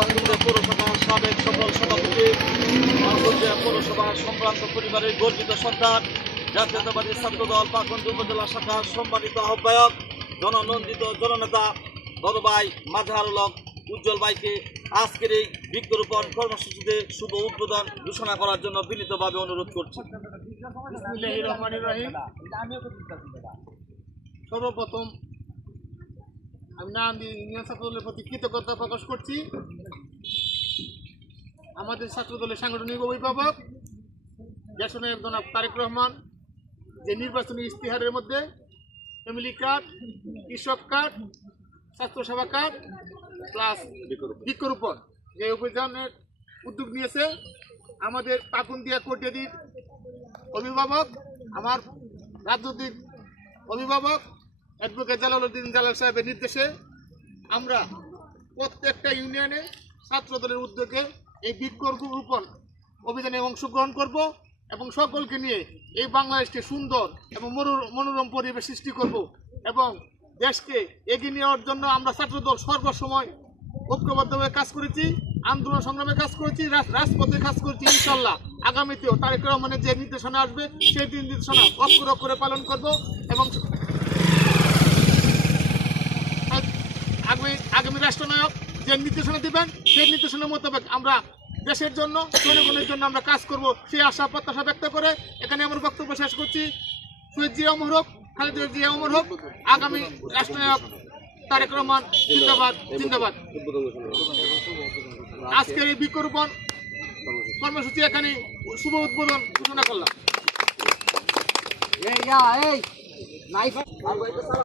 পাকুন্দিয়া পৌরসভার সাবেক সফল সভাপতি, পাকুন্দিয়া পৌরসভার সম্ভ্রান্ত পরিবারের গর্বিত সন্তান, জাতীয়তাবাদী ছাত্রদল পাকুন্দি উপজেলা শাখার সম্মানিত আহ্বায়ক, জননন্দিত জননেতা বড় ভাই মাজহারুল হক উজ্জ্বল ভাইকে আজকের এই বৃক্ষরোপণ কর্মসূচিতে শুভ উদ্বোধন ঘোষণা করার জন্য বিনীতভাবে অনুরোধ করছি। বিসমিল্লাহির রহমানির রহিম। সর্বপ্রথম আমি নান্দি ইউনিয়ন ছাত্রদলের প্রতি কৃতজ্ঞতা প্রকাশ করছি। আমাদের ছাত্রদলের সাংগঠনিক অভিভাবক দেশনায়ক জনাব তারেক রহমান যে নির্বাচনী ইশতেহারের মধ্যে ফ্যামিলি কার্ড, কৃষক কার্ড, স্বাস্থ্যসেবা কার্ড প্লাস বৃক্ষরোপণ যে অভিযানের উদ্যোগ নিয়েছে, আমাদের পাকুন্দিয়া কোটিয়াদির অভিভাবক, আমার রাজনৈতিক অভিভাবক অ্যাডভোকেট জালালউদ্দিন জালাল সাহেবের নির্দেশে আমরা প্রত্যেকটা ইউনিয়নে ছাত্রদলের উদ্যোগে এই বৃক্ষরোপণ অভিযানে অংশগ্রহণ করব এবং সকলকে নিয়ে এই বাংলাদেশকে সুন্দর এবং মনোরম পরিবেশ সৃষ্টি করব এবং দেশকে এগিয়ে নেওয়ার জন্য আমরা ছাত্রদল সর্বসময় ঐক্যবদ্ধভাবে কাজ করেছি, আন্দোলন সংগ্রামে কাজ করেছি, রাজপথে কাজ করেছি। ইনশাল্লাহ আগামীতেও তারেক রহমানের যে নির্দেশনা আসবে সেই নির্দেশনা অক্ষর অক্ষরে পালন করব এবং আগামী রাষ্ট্রনায়ক যে নির্দেশনা দিবেন সেই নির্দেশনা মোতাবেক আমরা দেশের জন্য, জনগণের জন্য আমরা কাজ করব সেই আশা প্রত্যাশা ব্যক্ত করে এখানে আমার বক্তব্য শেষ করছি। শহীদ জিয়া অমর হোক, খালেদা জিয়া অমর হোক, আগামী রাষ্ট্রনায়ক তারেক রহমান জিন্দাবাদ জিন্দাবাদ। আজকের এই বৃক্ষরোপণ কর্মসূচি এখানে শুভ উদ্বোধন ঘোষণা করলাম।